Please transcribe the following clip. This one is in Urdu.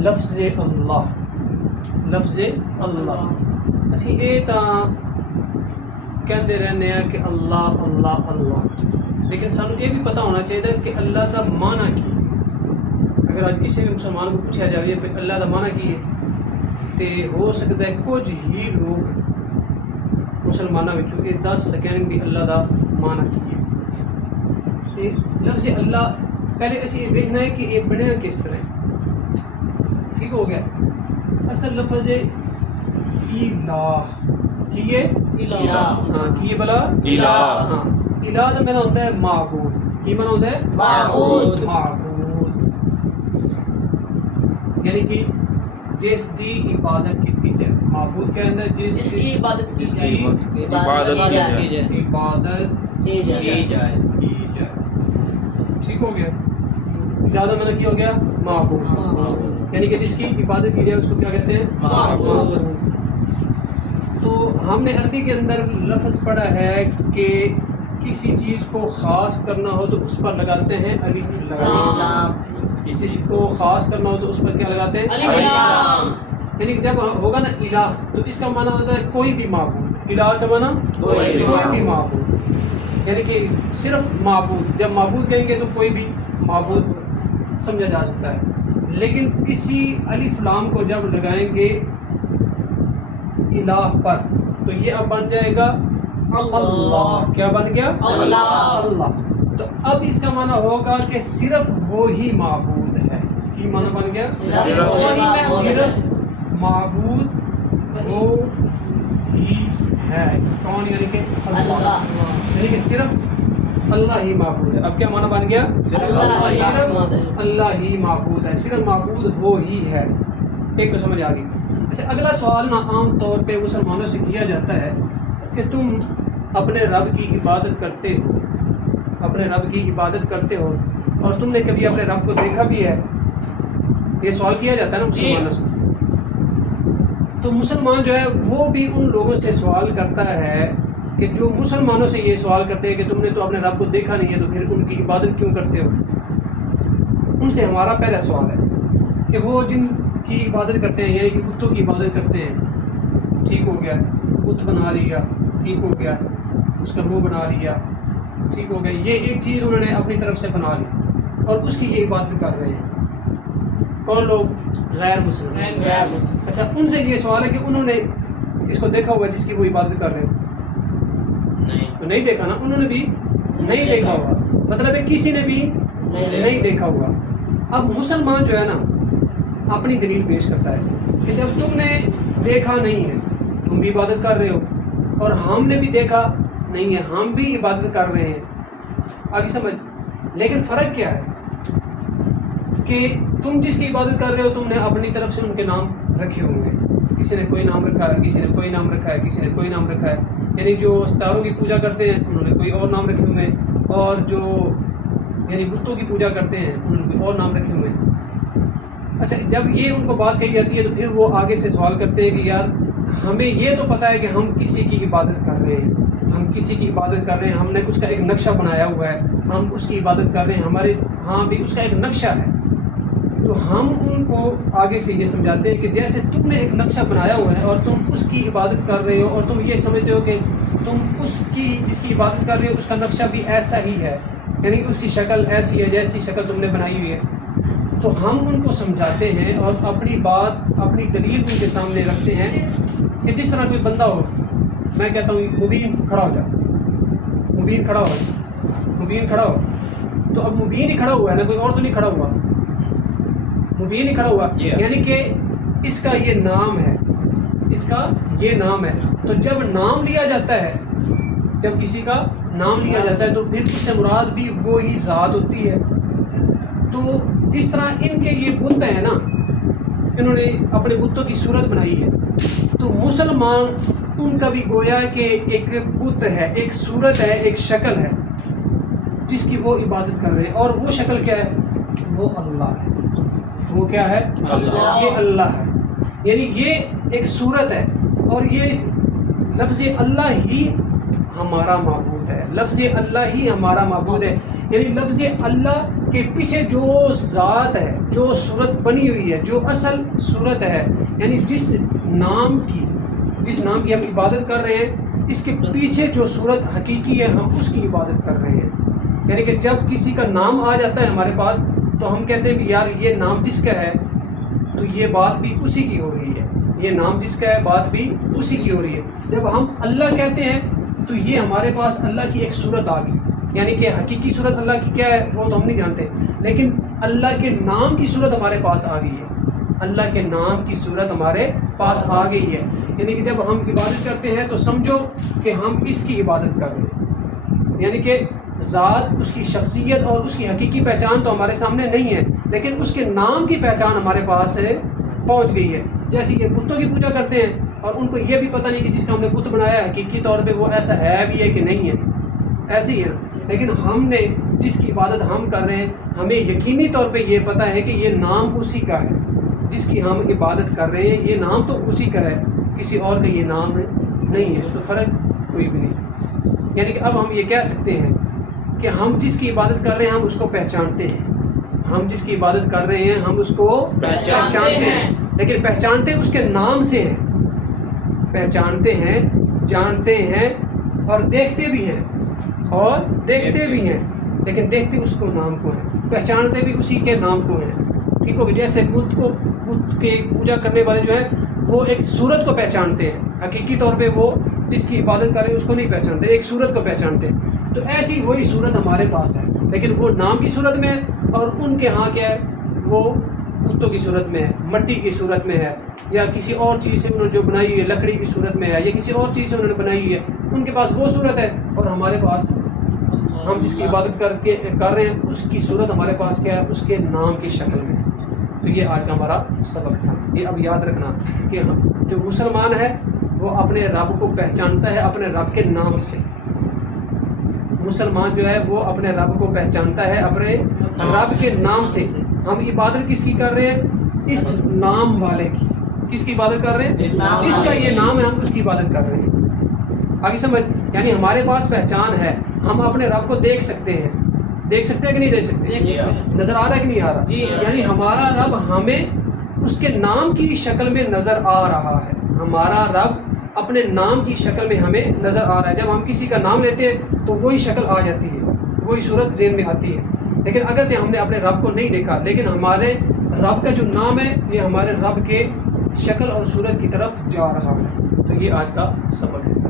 لفظ اللہ اسی اے تاں کہندے رہنے ہیں کہ اللہ اللہ اللہ، لیکن سانو یہ بھی پتہ ہونا چاہیے کہ اللہ دا معنی کی. اگر آج کسی بھی مسلمان کو پوچھا جائے کہ اللہ دا معنی کی ہے تو ہو سکتا ہے کچھ ہی لوگ مسلمانوں وچوں یہ دس سکیں بھی اللہ دا معنی کی ہے. تو لفظ اللہ پہلے اسی یہ دیکھنا ہے کہ یہ بنیا کس طرح. ٹھیک ہو گیا. اصل لفظ ہے الہ. کی الہ؟ ہاں کی بلا الہ. ہاں الہ دا معنی ہوتا ہے معبود. کی معنی ہوتا ہے؟ معبود. یعنی کہ جس دی عبادت کی جائے. معبود کیا ہے؟ جس کی عبادت کی جائے. ٹھیک ہو گیا. زیادہ معنی کیا ہو گیا؟ معبود. یعنی کہ جس کی عبادت کی جائے اس کو کیا کہتے ہیں؟ معبود. تو ہم نے عربی کے اندر لفظ پڑھا ہے کہ کسی چیز کو خاص کرنا ہو تو اس پر لگاتے ہیں الف لام. جس کو خاص کرنا ہو تو اس پر کیا لگاتے ہیں؟ الف لام. یعنی جب ہوگا نا الہ تو اس کا معنی ہوتا ہے کوئی بھی معبود. الہ کا معنی کوئی بھی معبود، یعنی کہ صرف معبود. جب معبود کہیں گے تو کوئی بھی معبود سمجھا جا سکتا ہے. لیکن اسی الف لام کو جب لگائیں گے الہ پر تو یہ اب بن جائے گا اللہ. کیا بن گیا؟ اللہ. تو اب اس کا معنی ہوگا کہ صرف وہی معبود ہے. یہ معنی بن گیا صرف معبود وہ ہی ہے. کون؟ یعنی کہ اللہ. یعنی کہ صرف اللہ ہی معبود ہے. اب کیا معنی بن گیا؟ صرف اللہ ہی معبود ہے. صرف معبود وہ ہی ہے. ایک تو سمجھ آ گئی. اچھا اگلا سوال نا عام طور پہ مسلمانوں سے کیا جاتا ہے کہ تم اپنے رب کی عبادت کرتے ہو، اپنے رب کی عبادت کرتے ہو اور تم نے کبھی اپنے رب کو دیکھا بھی ہے؟ یہ سوال کیا جاتا ہے نا مسلمانوں سے. تو مسلمان جو ہے وہ بھی ان لوگوں سے سوال کرتا ہے کہ جو مسلمانوں سے یہ سوال کرتے ہیں کہ تم نے تو اپنے رب کو دیکھا نہیں ہے تو پھر ان کی عبادت کیوں کرتے ہو. ان سے ہمارا پہلا سوال ہے کہ وہ جن کی عبادت کرتے ہیں یعنی کہ بتوں کی عبادت کرتے ہیں. ٹھیک ہو گیا. بت بنا لیا. ٹھیک ہو گیا. اس کا منہ بنا لیا. ٹھیک ہو گیا. یہ ایک چیز انہوں نے اپنی طرف سے بنا لی اور اس کی یہ عبادت کر رہے ہیں. کون لوگ؟ غیر مسلم. اچھا ان سے یہ سوال ہے کہ انہوں نے اس کو دیکھا ہوا جس کی وہ عبادت کر رہے ہیں؟ تو نہیں دیکھا نا. انہوں نے بھی نہیں دیکھا ہوا. مطلب ہے کسی نے بھی نہیں دیکھا ہوا. اب مسلمان جو ہے نا اپنی دلیل پیش کرتا ہے کہ جب تم نے دیکھا نہیں ہے تم بھی عبادت کر رہے ہو اور ہم نے بھی دیکھا نہیں ہے ہم بھی عبادت کر رہے ہیں. آگے سمجھ. لیکن فرق کیا ہے کہ تم جس کی عبادت کر رہے ہو تم نے اپنی طرف سے ان کے نام رکھے ہوں گے. کسی نے کوئی نام رکھا ہے، کسی نے کوئی نام رکھا ہے، کسی نے کوئی نام رکھا ہے. یعنی جو ستاروں کی پوجا کرتے ہیں انہوں نے کوئی اور نام رکھے ہوئے ہیں اور جو یعنی بتوں کی پوجا کرتے ہیں انہوں نے کوئی اور نام رکھے ہوئے ہیں. اچھا جب یہ ان کو بات کہی جاتی ہے تو پھر وہ آگے سے سوال کرتے ہیں کہ یار ہمیں یہ تو پتہ ہے کہ ہم کسی کی عبادت کر رہے ہیں، ہم کسی کی عبادت کر رہے ہیں، ہم نے اس کا ایک نقشہ بنایا ہوا ہے، ہم اس کی عبادت کر رہے ہیں، ہمارے ہاں بھی اس کا ایک نقشہ ہے. تو ہم ان کو آگے سے یہ سمجھاتے ہیں کہ جیسے تم نے ایک نقشہ بنایا ہوا ہے اور تم اس کی عبادت کر رہے ہو اور تم یہ سمجھتے ہو کہ تم اس کی جس کی عبادت کر رہے ہو اس کا نقشہ بھی ایسا ہی ہے، یعنی کہ اس کی شکل ایسی ہے جیسی شکل تم نے بنائی ہوئی ہے. تو ہم ان کو سمجھاتے ہیں اور اپنی بات اپنی دلیل ان کے سامنے رکھتے ہیں کہ جس طرح کوئی بندہ ہو. میں کہتا ہوں مبین کھڑا ہو جا. مبین کھڑا ہو. مبین کھڑا ہو. تو اب مبین ہی کھڑا ہوا ہے نا، کوئی اور تو نہیں کھڑا ہوا. مبین ہی کھڑا ہوا یعنی کہ اس کا یہ نام ہے، اس کا یہ نام ہے. تو جب نام لیا جاتا ہے، جب کسی کا نام لیا جاتا ہے تو پھر اس سے مراد بھی وہی ذات ہوتی ہے. تو جس طرح ان کے یہ بت ہیں نا، انہوں نے اپنے بتوں کی صورت بنائی ہے، تو مسلمان ان کا بھی گویا کہ ایک بت ہے، ایک صورت ہے، ایک شکل ہے جس کی وہ عبادت کر رہے ہیں. اور وہ شکل کیا ہے؟ وہ اللہ ہے. وہ کیا ہے؟ اللہ. یہ اللہ ہے. یعنی یہ ایک صورت ہے اور یہ لفظ اللہ ہی ہمارا معبود ہے. لفظ اللہ ہی ہمارا معبود ہے. یعنی لفظ اللہ کے پیچھے جو ذات ہے، جو صورت بنی ہوئی ہے، جو اصل صورت ہے، یعنی جس نام کی ہم عبادت کر رہے ہیں، اس کے پیچھے جو صورت حقیقی ہے ہم اس کی عبادت کر رہے ہیں. یعنی کہ جب کسی کا نام آ جاتا ہے ہمارے پاس تو ہم کہتے ہیں کہ یار یہ نام جس کا ہے تو یہ بات بھی اسی کی ہو رہی ہے، یہ نام جس کا ہے بات بھی اسی کی ہو رہی ہے. جب ہم اللہ کہتے ہیں تو یہ ہمارے پاس اللہ کی ایک صورت آ گئی، یعنی کہ حقیقی صورت اللہ کی کیا ہے وہ تو ہم نہیں جانتے، لیکن اللہ کے نام کی صورت ہمارے پاس آ گئی ہے. اللہ کے نام کی صورت ہمارے پاس آ گئی ہے. یعنی کہ جب ہم عبادت کرتے ہیں تو سمجھو کہ ہم اس کی عبادت کر رہے ہیں، یعنی کہ ذات، اس کی شخصیت اور اس کی حقیقی پہچان تو ہمارے سامنے نہیں ہے، لیکن اس کے نام کی پہچان ہمارے پاس پہنچ گئی ہے. جیسے یہ بتوں کی پوجا کرتے ہیں اور ان کو یہ بھی پتہ نہیں کہ جس کا ہم نے بت بنایا ہے حقیقی طور پہ وہ ایسا ہے بھی ہے کہ نہیں ہے، ایسے ہی ہے نا. لیکن ہم نے جس کی عبادت ہم کر رہے ہیں ہمیں یقینی طور پہ یہ پتہ ہے کہ یہ نام اسی کا ہے، جس کی ہم عبادت کر رہے ہیں یہ نام تو اسی کا ہے، کسی اور کا یہ نام نہیں ہے. تو فرق کوئی بھی نہیں. یعنی کہ اب ہم یہ کہہ سکتے ہیں کہ ہم جس کی عبادت کر رہے ہیں ہم اس کو پہچانتے ہیں، ہم جس کی عبادت کر رہے ہیں ہم اس کو پہچانتے ہیں، لیکن پہچانتے اس کے نام سے ہیں، پہچانتے ہیں، جانتے ہیں اور دیکھتے بھی ہیں، لیکن دیکھتے اس کو نام کو ہیں، پہچانتے بھی اسی کے نام کو ہیں. ٹھیک ہو. جیسے بت کے پوجا کرنے والے جو ہیں وہ ایک صورت کو پہچانتے ہیں، حقیقی طور پہ وہ جس کی عبادت کر رہے ہیں اس کو نہیں پہچانتے، ایک صورت کو پہچانتے ہیں. تو ایسی وہی صورت ہمارے پاس ہے، لیکن وہ نام کی صورت میں ہے اور ان کے ہاں کیا ہے وہ بتوں کی صورت میں ہے، مٹی کی صورت میں ہے، یا کسی اور چیز سے انہوں نے جو بنائی ہے لکڑی کی صورت میں ہے، یا کسی اور چیز سے انہوں نے بنائی ہے، ان کے پاس وہ صورت ہے اور ہمارے پاس ہم جس کی عبادت کر رہے ہیں اس کی صورت ہمارے پاس کیا ہے اس کے نام کی شکل میں. تو یہ آج کا ہمارا سبق تھا. یہ اب یاد رکھنا کہ جو مسلمان ہے وہ اپنے رب کو پہچانتا ہے اپنے رب کے نام سے. مسلمان جو ہے وہ اپنے رب کو پہچانتا ہے اپنے رب کے نام سے. ہم عبادت کس کی کر رہے ہیں؟ اس نام والے کی. کس کی عبادت کر رہے ہیں؟ جس کا یہ نام ہے ہم اس کی عبادت کر رہے ہیں. آگے سمجھ. یعنی ہمارے پاس پہچان ہے، ہم اپنے رب کو دیکھ سکتے ہیں. دیکھ سکتے ہیں کہ نہیں دیکھ سکتے؟ نظر آ رہا ہے کہ نہیں آ رہا؟ یعنی ہمارا رب ہمیں اس کے نام کی شکل میں نظر آ رہا ہے. ہمارا رب اپنے نام کی شکل میں ہمیں نظر آ رہا ہے. جب ہم کسی کا نام لیتے ہیں تو وہی شکل آ جاتی ہے، وہی صورت ذہن میں آتی ہے. لیکن اگرچہ ہم نے اپنے رب کو نہیں دیکھا لیکن ہمارے رب کا جو نام ہے یہ ہمارے رب کے شکل اور صورت کی طرف جا رہا ہے. تو یہ آج کا سبق ہے.